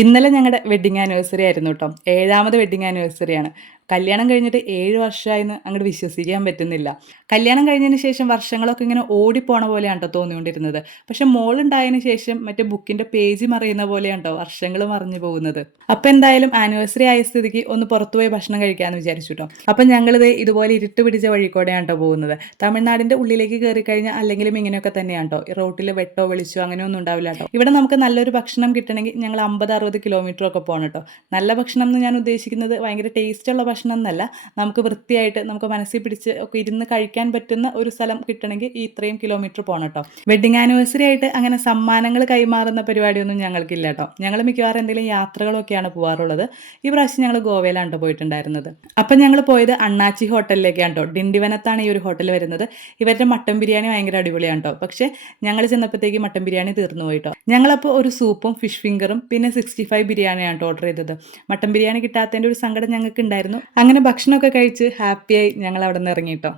ഇന്നലെ ഞങ്ങളുടെ wedding anniversary ആയിരുന്നു കേട്ടോ. 7ാമത് വെഡിങ് ആനിവേഴ്സറിയാണ്. കല്യാണം കഴിഞ്ഞിട്ട് 7 വർഷമായിന്ന് അങ്ങോട്ട് വിശ്വസിക്കാൻ പറ്റുന്നില്ല. കല്യാണം കഴിഞ്ഞതിന് ശേഷം വർഷങ്ങളൊക്കെ ഇങ്ങനെ ഓടിപ്പോണ പോലെയാണ് ട്ടോ തോന്നിക്കൊണ്ടിരുന്നത്. പക്ഷെ മോളുണ്ടായതിന് ശേഷം മറ്റേ ബുക്കിന്റെ പേജ് മറിയുന്ന പോലെയാണ് ട്ടോ വർഷങ്ങൾ മറിഞ്ഞു പോകുന്നത്. അപ്പം എന്തായാലും ആനിവേഴ്സറി ആയ സ്ഥിതിക്ക് ഒന്ന് പുറത്തു പോയി ഭക്ഷണം കഴിക്കാമെന്ന് വിചാരിച്ചു ട്ടോ. അപ്പം ഞങ്ങളിത് ഇതുപോലെ ഇരുട്ട് പിടിച്ച വഴി കൂടെയാണ് ട്ടോ പോകുന്നത്. തമിഴ്നാടിന്റെ ഉള്ളിലേക്ക് കയറി കഴിഞ്ഞാൽ അല്ലെങ്കിലും ഇങ്ങനെയൊക്കെ തന്നെയാണ് ട്ടോ. ഈ റോട്ടിൽ വെട്ടോ വെളിച്ചോ അങ്ങനെയൊന്നും ഉണ്ടാവില്ല ട്ടോ. ഇവിടെ നമുക്ക് നല്ലൊരു ഭക്ഷണം കിട്ടണമെങ്കിൽ ഞങ്ങൾ 50-60 കിലോമീറ്റർ ഒക്കെ പോകണം ട്ടോ. നല്ല ഭക്ഷണം എന്ന് ഞാൻ ഉദ്ദേശിക്കുന്നത് ഭയങ്കര ടേസ്റ്റുള്ള ഭക്ഷണം എന്നല്ല, നമുക്ക് വൃത്തിയായിട്ട് നമുക്ക് മനസ്സിൽ പിടിച്ച് ഒക്കെ ഇരുന്ന് കഴിക്കാൻ പറ്റുന്ന ഒരു സ്ഥലം കിട്ടണമെങ്കിൽ ഈ ഇത്രയും കിലോമീറ്റർ പോകണം ട്ടോ. വെഡിങ് ആനിവേഴ്സറി ആയിട്ട് അങ്ങനെ സമ്മാനങ്ങൾ കൈമാറുന്ന പരിപാടിയൊന്നും ഞങ്ങൾക്കില്ല ട്ടോ. ഞങ്ങൾ മിക്കവാറും എന്തെങ്കിലും യാത്രകളൊക്കെയാണ് പോകാറുള്ളത്. ഈ പ്രാവശ്യം ഞങ്ങൾ ഗോവയിലാണ് ട്ടോ പോയിട്ടുണ്ടായിരുന്നത്. അപ്പം ഞങ്ങൾ പോയത് അണ്ണാച്ചി ഹോട്ടലിലേക്കാണ് ട്ടോ. ഡിണ്ടിവനത്താണ് ഈ ഒരു ഹോട്ടൽ വരുന്നത്. ഇവരുടെ മട്ടൻ ബിരിയാണി ഭയങ്കര അടിപൊളിയാണ് ട്ടോ. പക്ഷേ ഞങ്ങൾ ചെന്നപ്പോഴത്തേക്ക് മട്ടൻ ബിരിയാണി തീർന്നു പോയിട്ടോ. ഞങ്ങളപ്പോൾ ഒരു സൂപ്പും ഫിഷ് ഫിംഗറും പിന്നെ 65 ബിരിയാണിയാണ് ഓർഡർ ചെയ്തത്. മട്ടൻ ബിരിയാണി കിട്ടാത്തതിൻ്റെ ഒരു സങ്കടം ഞങ്ങൾക്ക് ഉണ്ടായിരുന്നു. അങ്ങനെ ഭക്ഷണമൊക്കെ കഴിച്ച് ഹാപ്പിയായി ഞങ്ങൾ അവിടെ നിന്ന് ഇറങ്ങിട്ടോ.